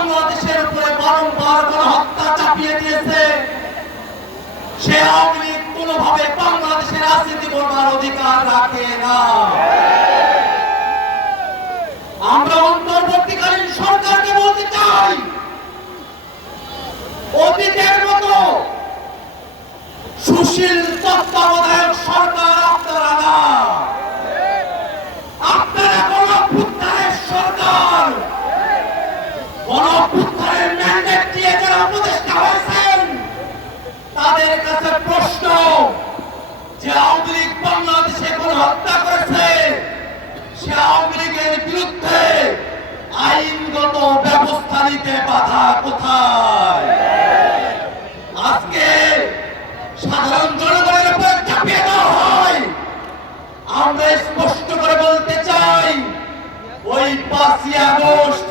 বাংলাদেশের উপরে বারংবার গণহত্যা চাপিয়ে দিয়েছে, সে আওয়ামী লীগ কোনোভাবে বাংলাদেশের রাজনীতি করবার অধিকার রাখে না। আমরা অন্তর্বর্তীকালীন সরকারকে বলতে চাই, অতীতের মতো সুশীল তত্ত্বাবধায়ক সরকার আপনারা না, আপনারা গণঅভ্যুত্থানের সরকার। গণঅভ্যুত্থানের ম্যান্ডেট দিয়ে যারা উপদেষ্টা হয়েছেন তাদের কাছে প্রশ্ন যে আওয়ামী লীগ বাংলাদেশে গণহত্যা করেছে, সে আওয়ামী লীগের বিরুদ্ধে আইনগত ব্যবস্থা নিতে বাধা কোথায়? আজকে সাধারণ জনগণের উপর চাপিয়ে দেওয়া হয়। আমরা স্পষ্ট করে বলতে চাই, ওই 5ই আগস্ট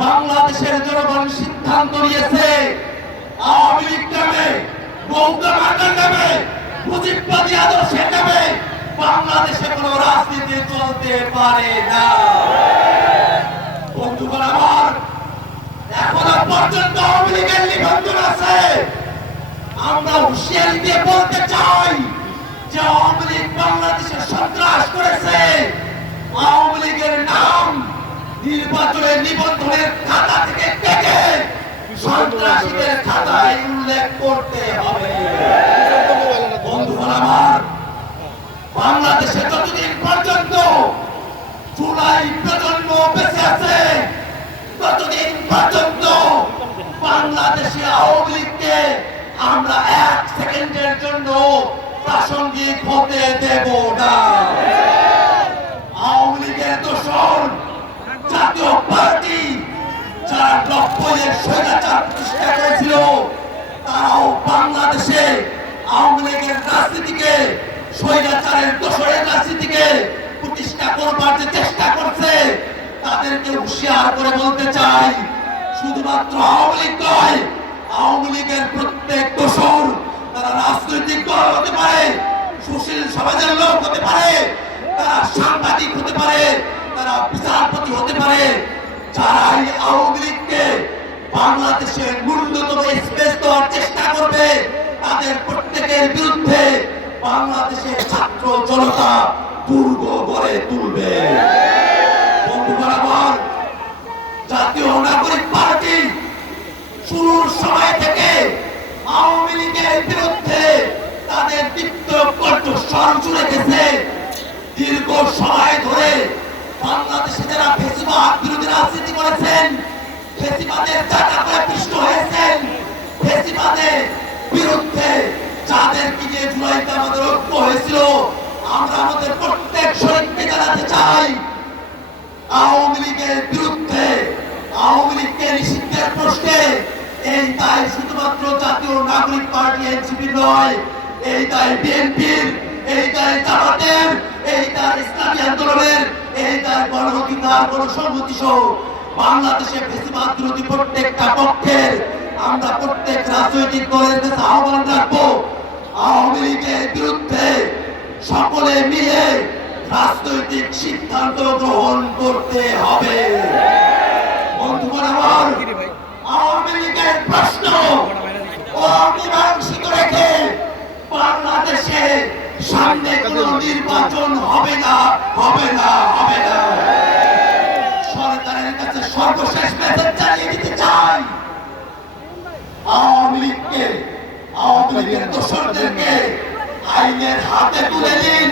বাংলাদেশের জনগণ সিদ্ধান্ত নিয়েছে আওয়ামী লীগ নামে, গৌতম আকার নামে, মুজিববাদী আদর্শের নামে বাংলাদেশে কোনো রাজনীতি চলতে পারে না। বন্ধুগণ আমার, এখনো পর্যন্ত আওয়ামী লীগের নিবন্ধন আছে। আমরা হুঁশিয়ারি দিয়ে বলতে চাই যে আওয়ামী লীগ বাংলাদেশে সন্ত্রাস করেছে। আওয়ামী লীগের নাম নির্বাচনের নিবন্ধনের খাতা থেকে কেটে সন্ত্রাসীদের খাতায় উল্লেখ করতে হবে। বন্ধুগণ আমার, বাংলাদেশে যতদিন পর্যন্ত জুলাই প্রজন্ম বেঁচে আছে, ততদিন পর্যন্ত বাংলাদেশে আওয়ামী লীগকে আমরা 1 সেকেন্ডের জন্য প্রাসঙ্গিক হতে দেব না। আওয়ামী লীগের দোসর জাতীয় পার্টি যারা 90-এর স্বৈরাচার প্রতিষ্ঠা করেছিল, তারাও বাংলাদেশে আওয়ামী লীগের রাজনীতিকে, স্বৈরাচারের দোসরের রাজনীতিকে প্রতিষ্ঠা করবার যে চেষ্টা করছে, তাদেরকে হুঁশিয়ার করে বলতে চাই, শুধুমাত্র আওয়ামী লীগ নয়, আওয়ামী লীগের প্রত্যেক দোসর তারা রাজনৈতিক দল হতে পারে, সুশীল সমাজের লোক হতে পারে, তারা সাংবাদিক হতে পারে, তারা বিচারপতি হতে পারে, যারাই আওয়ামী লীগকে বাংলাদেশের ন্যূনতম স্পেস দেওয়ার চেষ্টা করবে, তাদের প্রত্যেকের বিরুদ্ধে বাংলাদেশের ছাত্র জনতা দুর্গ গড়ে তুলবে। বন্ধুগণ আমার, জাতীয় নাগরিক পার্টি শুরুর সময় থেকে আওয়ামী লীগের বিরুদ্ধে তাদের তীব্র কণ্ঠস্বর জুড়ে গেছে। দীর্ঘ সময় ধরে বাংলাদেশে যারা ফ্যাসিবাদ বিরোধী রাজনীতি করেছেন, ফ্যাসিবাদের চাকা করে পিষ্ট হয়েছেন, ফ্যাসিবাদের বিরুদ্ধে যাদেরকে নিয়ে জুলাইতে আমাদের ঐক্য হয়েছিল, আমরা আমাদের প্রত্যেক শরীরকে জানাতে চাই, আওয়ামী লীগের বিরুদ্ধে, আওয়ামী লীগকে নিষিদ্ধের প্রশ্নে এই দায় শুধুমাত্র জাতীয় নাগরিক পার্টি এনসিপি নয়, এই দায় বিএনপির, এই দায় জামাতের, এই দায় ইসলামী আন্দোলনের, এই দায় গণঅধিকার গণসংহতি সহ বাংলাদেশে ফ্যাসিবাদ বিরোধী প্রত্যেকটা পক্ষের আমরা প্রত্যেক রাজনৈতিক দলের কাছে আহ্বান রাখবো, আওয়ামী লীগের বিরুদ্ধে সকলে মিলে রাজনৈতিক সিদ্ধান্ত গ্রহণ করতে হবে। বন্ধুগণ আমার, আওয়ামী লীগের প্রশ্ন অমীমাংসিত রেখে বাংলাদেশে সামনে কোনো নির্বাচন হবে না, হবে না, হবে না। সরকারের কাছে সর্বশেষ মেসেজ জানিয়ে দিতে চাই, আওয়ামী লীগকে, আওয়ামী লীগের দোসরদেরকে আইনের হাতে তুলে দিন।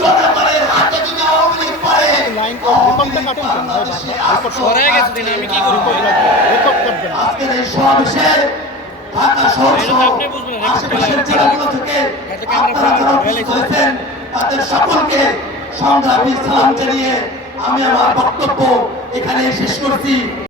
জনগণের হাতে যদি আওয়ামী লীগ পারে, আজকের এই সমাবেশে ঢাকা শহর আশেপাশের জেলাগুলো থেকে আপনারা যারা উপস্থিত হয়েছেন, তাদের সকলকে সংগ্রামী সালাম জানিয়ে আমি আমার বক্তব্য এখানে শেষ করছি।